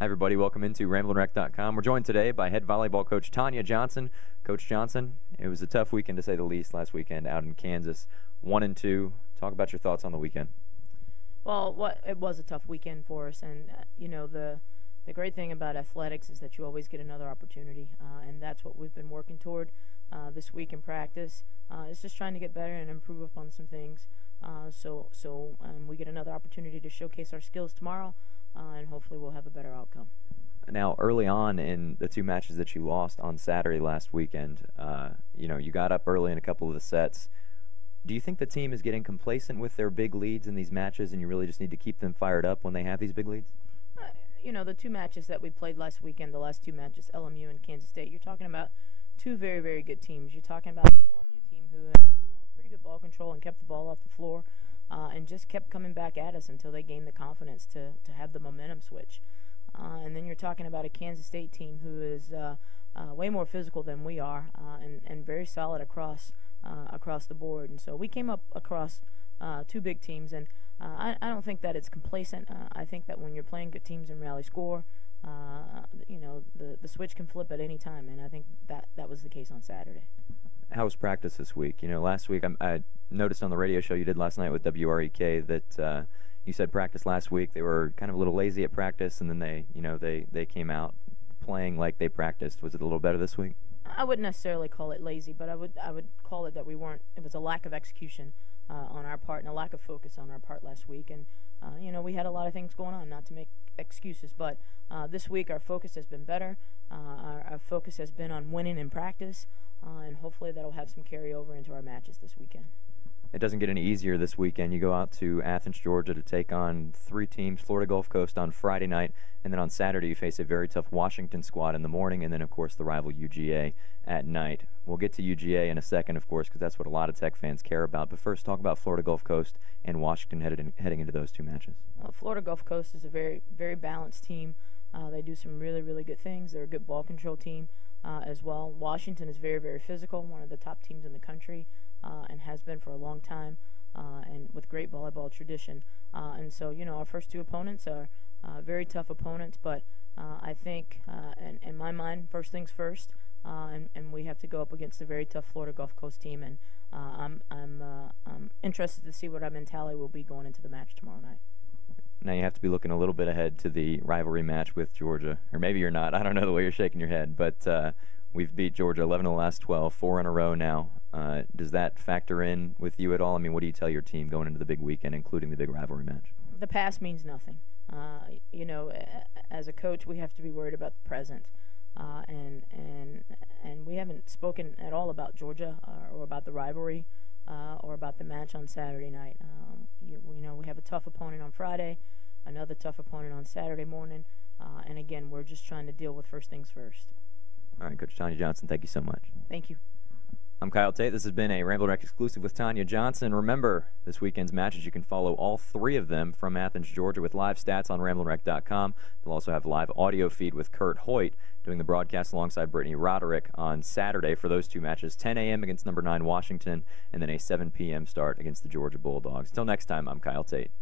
Hi, everybody. Welcome into RamblinRec.com. We're joined today by head volleyball coach Tonya Johnson. Coach Johnson, it was a tough weekend to say the least last weekend out in Kansas. 1-2. Talk about your thoughts on the weekend. Well, it was a tough weekend for us, and the great thing about athletics is that you always get another opportunity, and that's what we've been working toward this week in practice. It's just trying to get better and improve upon some things. So we get another opportunity to showcase our skills tomorrow, and hopefully we'll have a better outcome. Now, early on in the two matches that you lost on Saturday last weekend, you got up early in a couple of the sets. Do you think the team is getting complacent with their big leads in these matches, and you really just need to keep them fired up when they have these big leads? The two matches that we played last weekend, the last two matches, LMU and Kansas State, you're talking about two very, very good teams. You're talking about an LMU team who has pretty good ball control and kept the ball off the floor and just kept coming back at us until they gained the confidence to have the momentum switch. And then you're talking about a Kansas State team who is way more physical than we are and very solid across the board. And so we came up across two big teams, and I don't think that it's complacent. I think that when you're playing good teams and rally score, the switch can flip at any time, and I think that was the case on Saturday. How was practice this week? Last week I noticed on the radio show you did last night with WREK that you said practice last week they were kind of a little lazy at practice, and then they came out playing like they practiced. Was it a little better this week? I wouldn't necessarily call it lazy, but I would call it that we weren't. It was a lack of execution on our part and a lack of focus on our part last week, and we had a lot of things going on. Not to make excuses, but this week our focus has been better. Our focus has been on winning in practice, and hopefully that'll have some carryover into our matches this weekend. It doesn't get any easier this weekend. You go out to Athens, Georgia to take on three teams, Florida Gulf Coast on Friday night, and then on Saturday you face a very tough Washington squad in the morning, and then, of course, the rival UGA at night. We'll get to UGA in a second, of course, because that's what a lot of Tech fans care about. But first, talk about Florida Gulf Coast and Washington heading into those two matches. Florida Gulf Coast is a very, very balanced team. They do some really, really good things. They're a good ball control team as well. Washington is very, very physical, one of the top teams in the country, and has been for a long time, and with great volleyball tradition. And so, our first two opponents are very tough opponents, but I think, in my mind, first things first, and we have to go up against a very tough Florida Gulf Coast team, and I'm interested to see what our mentality will be going into the match tomorrow night. Now you have to be looking a little bit ahead to the rivalry match with Georgia, or maybe you're not. I don't know the way you're shaking your head, but we've beat Georgia 11 of the last 12, 4 in a row now. Does that factor in with you at all? I mean, what do you tell your team going into the big weekend, including the big rivalry match? The past means nothing. As a coach, we have to be worried about the present, and we haven't spoken at all about Georgia or about the rivalry or about the match on Saturday night. We have a tough opponent on Friday, another tough opponent on Saturday morning, and again, we're just trying to deal with first things first. All right, Coach Tonya Johnson, thank you so much. Thank you. I'm Kyle Tate. This has been a Ramblin' Wreck exclusive with Tonya Johnson. Remember, this weekend's matches, you can follow all three of them from Athens, Georgia, with live stats on RamblinRec.com. They'll also have live audio feed with Kurt Hoyt doing the broadcast alongside Brittany Roderick on Saturday for those two matches, 10 a.m. against number 9 Washington, and then a 7 p.m. start against the Georgia Bulldogs. Until next time, I'm Kyle Tate.